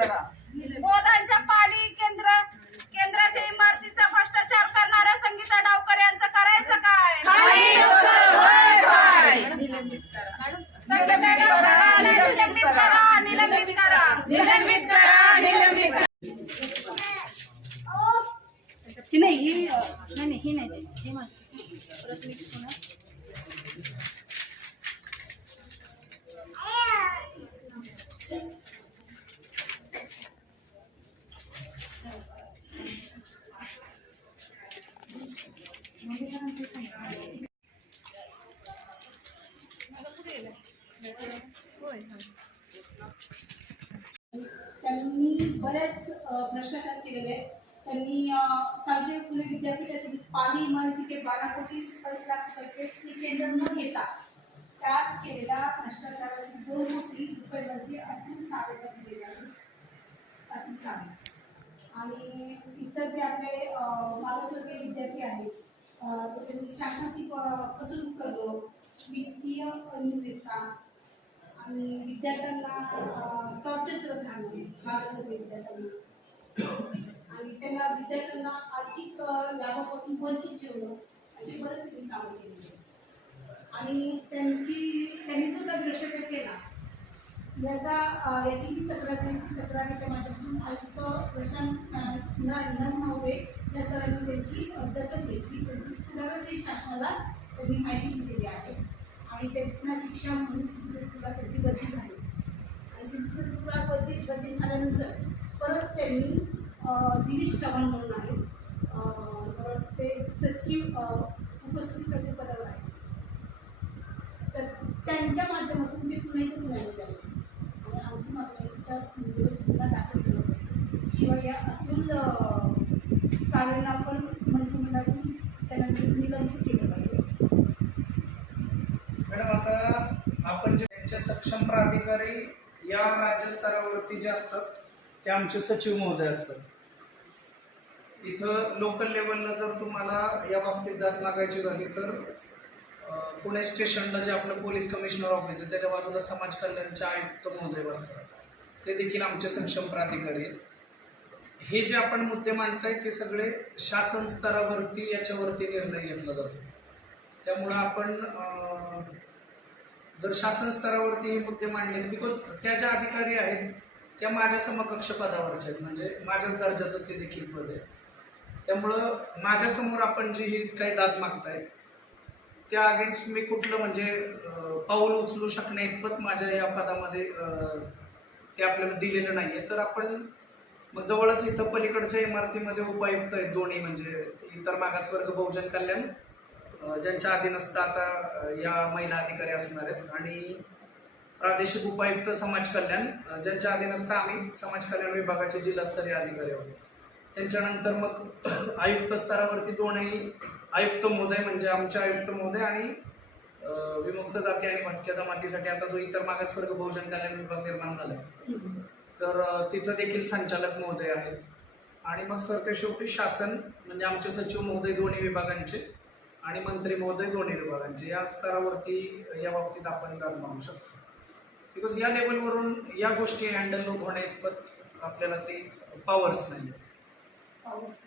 पाणी बोधांच्या पाणी केंद्र केंद्राच्या इमारतीचा भ्रष्टाचार करणाऱ्या संगीता डावकर यांचं करायचं काय संगीता डावकरांना निलंबित करा निलंबित करा निलंबित करा निलंबित ती नाही ही अं, नाही नाही ही नाही द्यायची हे माझं परत मिक्स होणार त्यांनी बरेच अ, भ्रष्टाचार केलेले आहेत त्यांनी सावित्रीबाई फुले विद्यापीठातील पाली इमारतीचे बारा कोटी सत्तावीस लाख रुपये केंद्र न घेता त्यात केलेल्या भ्रष्टाचाराची दोन कोटी रुपयांमध्ये अतुल सावेला दिलेले आहेत अतुल सावे आणि इतर जे आपले मागासवर्गीय विद्यार्थी आहेत शासनाची फसवणूक करणं वित्तीय अनियमितता आणि विद्यार्थ्यांना टॉर्चर करत राहणे मागासवर्गीय विद्यार्थ्यांना. आणि त्यांना विद्यार्थ्यांना आर्थिक लाभापासून वंचित ठेवणं असे बरेच चालू केली. आणि त्यांची त्यांनी जो काही भ्रष्टाचार केला याचा याची तक्रार तक्रारीच्या माध्यमातून आयुक्त प्रशांत अ, न- या सरांनी त्यांची दखल घेतली. त्यांची पुराव्यासहित शासनाला त्यांनी माहिती दिलेली आहे. आणि त्यांना शिक्षा म्हणून सुद्धा त्यांची बदली झाली. सिंधुदुर्गला बदली बदली झाल्यानंतर परत त्यांनी दिनेश चव्हाण म्हणून आहेत. अ, ते सचिव उपस्थित करते पदावर आहे तर त्यांच्या माध्यमातून ते पुन्हा इथे पुण्यामध्ये आले आणि आमची मागणी आहे दाखल झालं पाहिजे शिवाय या अतुल सावेला पण मंत्रिमंडळातून त्यांना निलंबित केलं पाहिजे. मॅडम आता आपण जे त्यांचे सक्षम प्राधिकारी या राज्यस्तरावरती जे असतात ते आमचे सचिव महोदय असतात. इथं लोकल लेवलला जर तुम्हाला या बाबतीत दाद मागायची झाली तर पुणे स्टेशनला जे आपलं पोलीस कमिशनर ऑफिस आहे त्याच्या बाजूला समाज कल्याणचे आयुक्त महोदय बसतात. ते देखील आमचे सक्षम प्राधिकारी आहेत. हे जे आपण मुद्दे मांडताय ते सगळे शासन स्तरावरती याच्यावरती निर्णय घेतला जातो. त्यामुळं आपण जर शासन स्तरावरती हे मुद्दे मांडले बिकॉज त्या ज्या अधिकारी आहेत त्या माझ्या समकक्ष पदावरच्या आहेत. म्हणजे माझ्याच दर्जाचं ते देखील पद आहे. त्यामुळं माझ्यासमोर आपण जी ही काही दाद मागताय त्या अगेन्स्ट मी कुठलं म्हणजे पाऊल उचलू शकण्या इतपत माझ्या या पदामध्ये ते आपल्याला दिलेलं नाही आहे तर आपण मग जवळच इथं पलीकडच्या इमारतीमध्ये उपायुक्त आहेत दोन्ही म्हणजे इतर मागासवर्ग बहुजन कल्याण ज्यांच्या अधीनस्थ आता या महिला अधिकारी असणार आहेत. आणि प्रादेशिक उपायुक्त समाज कल्याण ज्यांच्या ज्यांच्या अधीनस्थ आम्ही समाज कल्याण विभागाचे जिल्हास्तरीय अधिकारी आहोत. त्यांच्यानंतर मग आयुक्त स्तरावरती दोनही आयुक्त महोदय म्हणजे आमचे आयुक्त महोदय आणि विमुक्त जाती आणि भटक्या जमातीसाठी आता जो इतर मागासवर्ग बहुजन कल्याण विभाग निर्माण झाला तर तिथं देखील संचालक महोदय आहेत. आणि मग सर ते शेवटी शासन म्हणजे आमचे सचिव महोदय दोन्ही विभागांचे. आणि मंत्री महोदय दोन्ही विभागांचे. या स्तरावरती या बाबतीत आपण दाद मागू शकतो. बिकॉज या लेवलवरून या गोष्टी हँडल होण्या इतपत आपल्याला ते पॉवर्स नाही. आहेत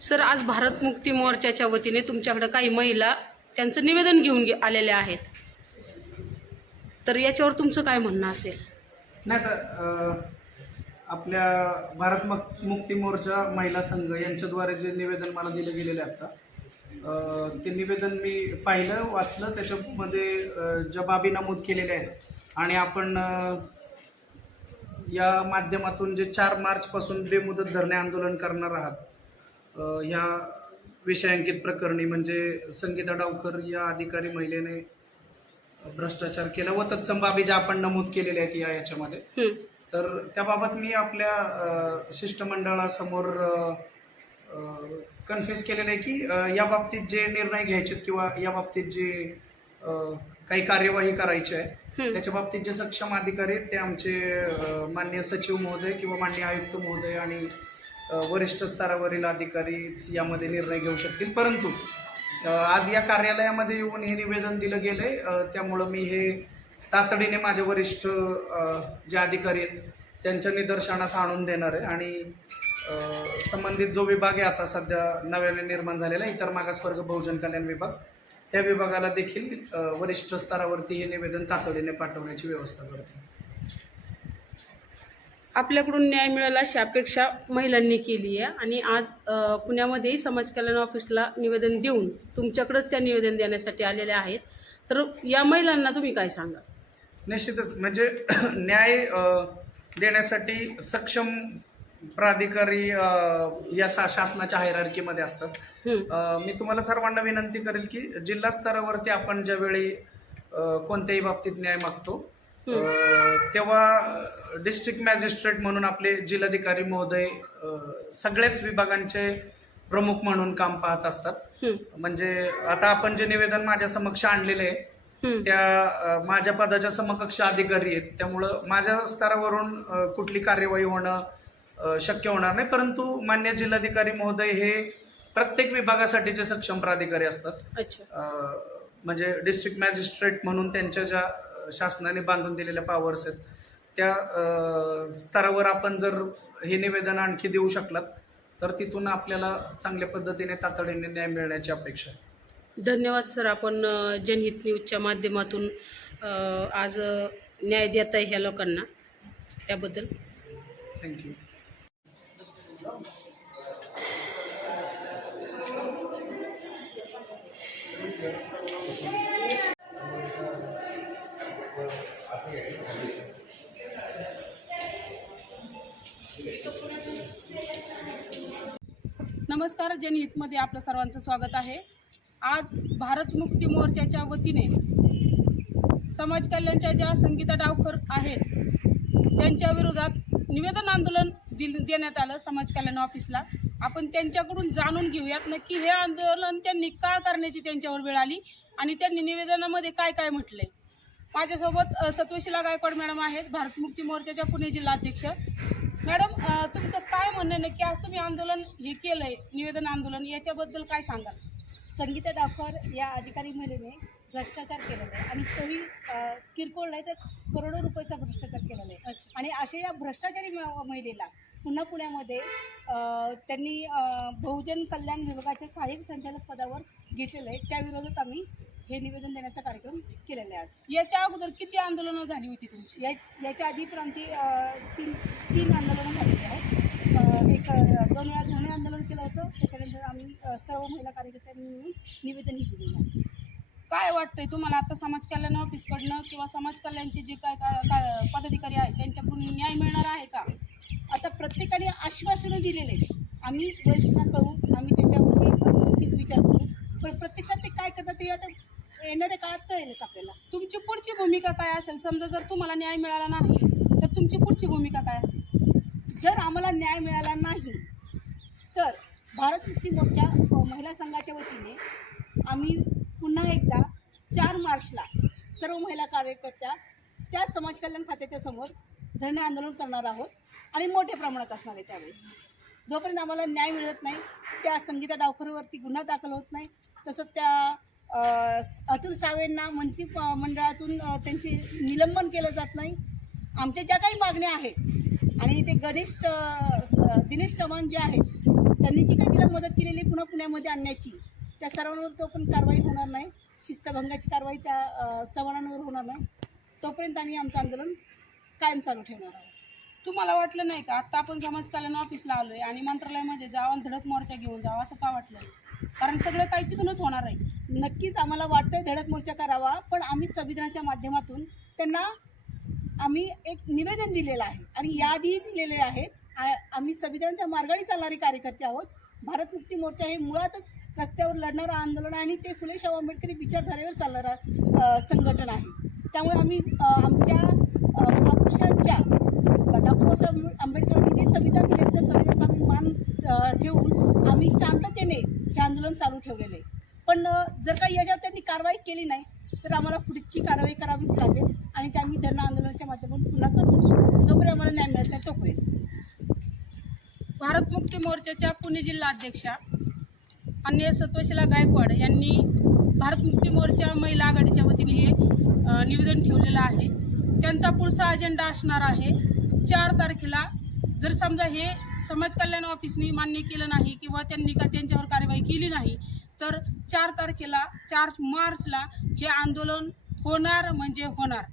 सर आज भारत मुक्ती मोर्चाच्या वतीने तुमच्याकडे काही महिला त्यांचं निवेदन घेऊन गे- आलेल्या आहेत. तर याच्यावर तुमचं काय म्हणणं असेल? नाही तर आपल्या भारत मक- मुक्ती मोर्चा महिला संघ यांच्याद्वारे जे निवेदन मला दिलं गेलेलं आहे आत्ता ते निवेदन मी पाहिलं वाचलं त्याच्यामध्ये ज्या बाबी नमूद केलेल्या आहेत आणि आपण या माध्यमातून जे चार मार्चपासून बेमुदत धरणे आंदोलन करणार आहात ह्या विषयांकित प्रकरणी म्हणजे संगीता डावकर या अधिकारी महिलेने भ्रष्टाचार केला व तत्सम बाबी ज्या आपण नमूद केलेल्या आहेत या याच्यामध्ये तर त्याबाबत मी आपल्या शिष्टमंडळासमोर कन्फ्युज केलेलं आहे की या बाबतीत जे निर्णय घ्यायचे किंवा या बाबतीत जे काही कार्यवाही करायची आहे. त्याच्या बाबतीत जे सक्षम अधिकारी आहेत ते आमचे अ, माननीय सचिव महोदय किंवा माननीय आयुक्त महोदय आणि वरिष्ठ स्तरावरील अधिकारीच यामध्ये निर्णय घेऊ शकतील परंतु आज या कार्यालयामध्ये येऊन हे निवेदन दिलं गेलंय अ, त्यामुळं मी हे तातडीने माझे वरिष्ठ जे अधिकारी आहेत त्यांच्या निदर्शनास आणून देणार आहे. आणि संबंधित जो विभाग आहे आता सध्या नव्याने निर्माण झालेला इतर मागासवर्ग बहुजन कल्याण विभाग त्या विभागाला देखील वरिष्ठ स्तरावरती हे निवेदन तातडीने पाठवण्याची व्यवस्था करते. आपल्याकडून न्याय मिळेल अशी अपेक्षा महिलांनी केली आहे. आणि आज पुण्यामध्येही समाज कल्याण ऑफिसला निवेदन देऊन तुमच्याकडेच त्या निवेदन देण्यासाठी आलेल्या आहेत. तर या महिलांना तुम्ही काय सांगा निश्चितच म्हणजे न्याय देण्यासाठी सक्षम प्राधिकारी या सा शासनाच्या हायरार्कीमध्ये असतात मी तुम्हाला सर्वांना विनंती करेल की जिल्हा स्तरावरती आपण ज्यावेळी कोणत्याही बाबतीत न्याय मागतो तेव्हा डिस्ट्रिक्ट मॅजिस्ट्रेट म्हणून आपले जिल्हाधिकारी महोदय सगळ्याच विभागांचे प्रमुख म्हणून काम पाहत असतात. म्हणजे आता आपण जे निवेदन माझ्या समक्ष आणलेले आहे. त्या माझ्या पदाच्या समकक्ष अधिकारी आहेत. त्यामुळं माझ्या स्तरावरून कुठली कार्यवाही होणं शक्य होणार नाही. परंतु मान्य जिल्हाधिकारी महोदय हे प्रत्येक विभागासाठीचे सक्षम प्राधिकारी असतात. म्हणजे डिस्ट्रिक्ट मॅजिस्ट्रेट म्हणून त्यांच्या ज्या शासनाने बांधून दिलेल्या पॉवर्स आहेत त्या स्तरावर आपण जर हे निवेदन आणखी देऊ शकलात तर तिथून आपल्याला चांगल्या पद्धतीने तातडीने न्याय मिळण्याची अपेक्षा आहे. धन्यवाद सर आपण जनहित न्यूजच्या माध्यमातून आज न्याय देत आहे ह्या लोकांना. त्याबद्दल. थँक्यू नमस्कार जनहितमध्ये आपलं सर्वांचं स्वागत आहे. आज भारत मुक्ती मोर्चाच्या वतीने समाज कल्याणच्या ज्या संगीता डावकर आहेत त्यांच्या विरोधात निवेदन आंदोलन दिल देण्यात आलं समाज कल्याण ऑफिसला. आपण त्यांच्याकडून जाणून घेऊयात नक्की हे आंदोलन त्यांनी का करण्याची त्यांच्यावर वेळ आली आणि त्यांनी निवेदनामध्ये काय काय म्हटलंय माझ्यासोबत सत्वशिला गायकवाड मॅडम आहेत भारत मुक्ती मोर्चाच्या पुणे जिल्हाध्यक्ष. मॅडम तुमचं काय म्हणणं आहे? नक्की आज तुम्ही आंदोलन हे केलंय निवेदन आंदोलन याच्याबद्दल काय सांगाल? संगीता डाकर या अधिकारी महिलेने भ्रष्टाचार केलेला आहे. आणि तोही किरकोळ नाही तर करोडो रुपयाचा भ्रष्टाचार केलेला आहे. आणि अशा या भ्रष्टाचारी म- महिलेला पुन्हा पुण्यामध्ये त्यांनी बहुजन कल्याण विभागाच्या सहाय्यक संचालक पदावर घेतलेलं आहे. त्या विरोधात आम्ही हे निवेदन देण्याचा कार्यक्रम केलेला आहे आज. याच्या अगोदर किती आंदोलनं झाली होती तुमची? या याच्या आधी पण आमची तीन तीन आंदोलनं झालेली आहेत. दोन वेळा धरणे आंदोलन केलं होतं. त्याच्यानंतर आम्ही सर्व महिला कार्यकर्त्यांनी निवेदनही दिलेलं आहे. काय वाटतंय तुम्हाला? आता समाज कल्याण ऑफिसकडनं किंवा समाज कल्याणचे जे काय का- पदाधिकारी आहेत त्यांच्याकडून न्याय मिळणार आहे का? आता प्रत्येकाने आश्वासनं दिलेले. आम्ही वरिष्ठांना कळू आम्ही त्याच्यावरती नक्कीच विचार करू. पण प्रत्यक्षात ते काय करतात ते आता येणाऱ्या काळात कळेलच आपल्याला. तुमची पुढची भूमिका काय असेल? समजा जर तुम्हाला न्याय मिळाला नाही तर तुमची पुढची भूमिका काय असेल? जर आम्हाला न्याय मिळाला नाही तर भारत मुक्ती मोर्चा महिला संघाच्या वतीने आम्ही पुन्हा एकदा चार मार्चला सर्व महिला कार्यकर्त्या त्या समाज कल्याण खात्याच्या समोर धरणे आंदोलन करणार आहोत आणि मोठ्या प्रमाणात असणार आहे त्यावेळेस. जोपर्यंत आम्हाला न्याय मिळत नाही त्या संगीता डावकरवरती गुन्हा दाखल होत नाही तसंच त्या अतुल सावेंना मंत्री प- मंडळातून त्यांचे निलंबन केलं जात नाही आमच्या ज्या काही मागण्या आहेत आणि ते गणेश दिनेश चव्हाण जे आहेत त्यांनी जी काही तिला मदत केलेली पुन्हा पुण्यामध्ये आणण्याची त्या सर्वांवर तो पण कारवाई होणार नाही. शिस्तभंगाची कारवाई त्या चव्हाणांवर होणार नाही. तोपर्यंत आम्ही आमचं आंदोलन कायम चालू ठेवणार आहोत. तुम्हाला वाटलं नाही का? आता आपण समाज कल्याण ऑफिसला आलोय आणि मंत्रालयामध्ये जावं आणि धडक मोर्चा घेऊन जावं असं का वाटलं कारण सगळं काही तिथूनच होणार आहे. नक्कीच आम्हाला वाटतंय धडक मोर्चा करावा पण आम्ही संविधानाच्या माध्यमातून त्यांना आम्ही एक निवेदन दिलेलं आहे आणि यादीही दिलेले आहे. आ- आम्ही संविधानाच्या मार्गाने चालणारे कार्यकर्ते आहोत. भारत मुक्ती मोर्चा हे मुळातच रस्त्यावर लढणारं आंदोलन आहे आणि ते फुले शाहू आंबेडकरी विचारधारेवर चालणारं संघटन आहे. त्यामुळे आम्ही आमच्या महापुरुषांच्या डॉक्टर आंबेडकरांनी जे संविधान दिले त्या संविधानाचा आम्ही मान ठेवून आम्ही शांततेने हे आंदोलन चालू ठेवलेलं आहे. पण जर का याच्यावर त्यांनी कारवाई केली नाही तर आम्हाला पुढची कारवाई करावीच लागेल आणि ते आम्ही धरणं आंदोलनाच्या माध्यमातून पुन्हा करू जोपर्यंत आम्हाला न्याय मिळत नाही तोपर्यंत. भारत मुक्ती मोर्चाच्या पुणे जिल्हा अध्यक्षा अन्य सत्वशिला गायकवाड यांनी भारत मुक्ती मोर्चा महिला आघाडीच्या वतीने हे निवेदन ठेवलेलं आहे. त्यांचा पुढचा अजेंडा असणार आहे चार तारखेला. जर समजा हे समाज कल्याण ऑफिसनी मान्य केलं नाही किंवा त्यांनी का त्यांच्यावर कारवाई केली नाही तर चार तारखेला चार मार्चला हे आंदोलन होणार म्हणजे होणार.